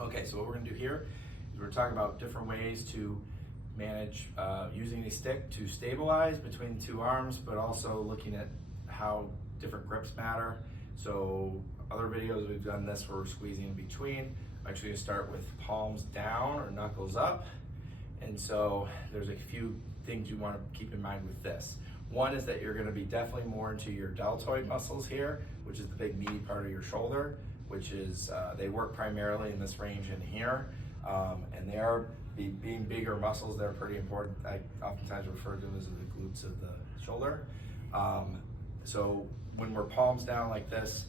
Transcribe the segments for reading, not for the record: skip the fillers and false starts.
Okay, so what we're gonna do here is we're talking about different ways to manage using a stick to stabilize between the two arms, but also looking at how different grips matter. So other videos we've done this where we're squeezing in between. I'm actually gonna start with palms down or knuckles up. And so there's a few things you wanna keep in mind with this. One is that you're gonna be definitely more into your deltoid muscles here, which is the big meaty part of your shoulder, which is, they work primarily in this range in here. And they are, being bigger muscles, they're pretty important. I oftentimes refer to them as the glutes of the shoulder. So when we're palms down like this,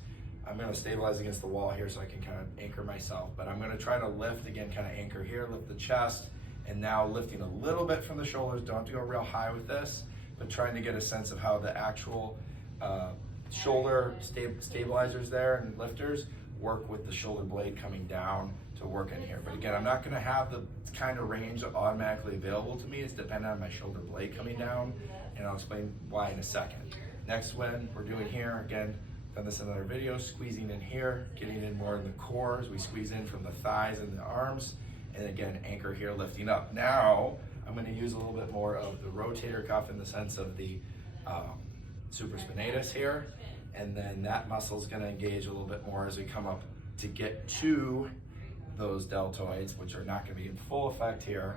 I'm gonna stabilize against the wall here so I can kind of anchor myself, but I'm gonna try to lift again, kind of anchor here, lift the chest, and now lifting a little bit from the shoulders. Don't have to go real high with this, but trying to get a sense of how the actual shoulder stabilizers there and lifters work with the shoulder blade coming down to work in here. But again, I'm not gonna have the kind of range automatically available to me. It's dependent on my shoulder blade coming down, and I'll explain why in a second. Next one we're doing here, again, done this in another video, squeezing in here, getting in more in the core as we squeeze in from the thighs and the arms, and again, anchor here, lifting up. Now, I'm gonna use a little bit more of the rotator cuff in the sense of the supraspinatus here, and then that muscle is gonna engage a little bit more as we come up to get to those deltoids, which are not gonna be in full effect here.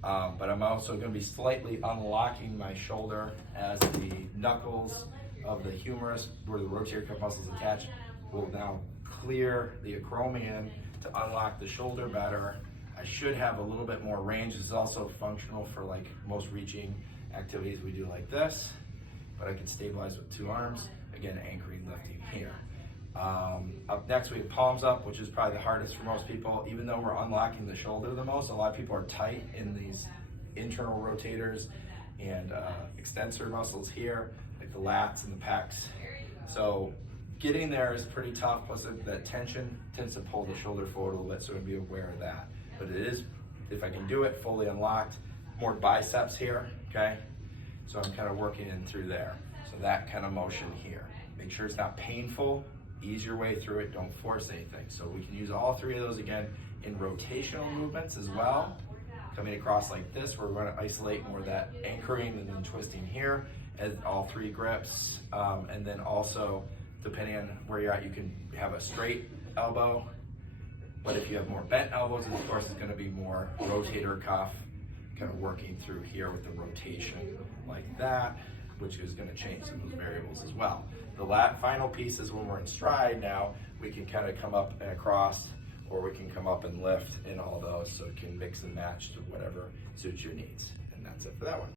But I'm also gonna be slightly unlocking my shoulder as the knuckles of the humerus, where the rotator cuff muscles attach, will now clear the acromion to unlock the shoulder better. I should have a little bit more range. This is also functional for like most reaching activities we do like this, but I can stabilize with two arms. Again, anchoring, lifting here. Up next, we have palms up, which is probably the hardest for most people. Even though we're unlocking the shoulder the most, a lot of people are tight in these internal rotators and extensor muscles here, like the lats and the pecs. So getting there is pretty tough, plus that tension tends to pull the shoulder forward a little bit, so I'm gonna be aware of that. But it is, if I can do it fully unlocked, more biceps here, okay? So I'm kind of working in through there. So that kind of motion here. Make sure it's not painful, ease your way through it, don't force anything. So we can use all three of those again in rotational movements as well. Coming across like this, where we're gonna isolate more that anchoring and then twisting here, as all three grips. And then also, depending on where you're at, you can have a straight elbow, but if you have more bent elbows, of course, it's gonna be more rotator cuff, kind of working through here with the rotation like that, which is gonna change some of those variables as well. The final piece is when we're in stride now, we can kind of come up and across, or we can come up and lift in all those, so it can mix and match to whatever suits your needs. And that's it for that one.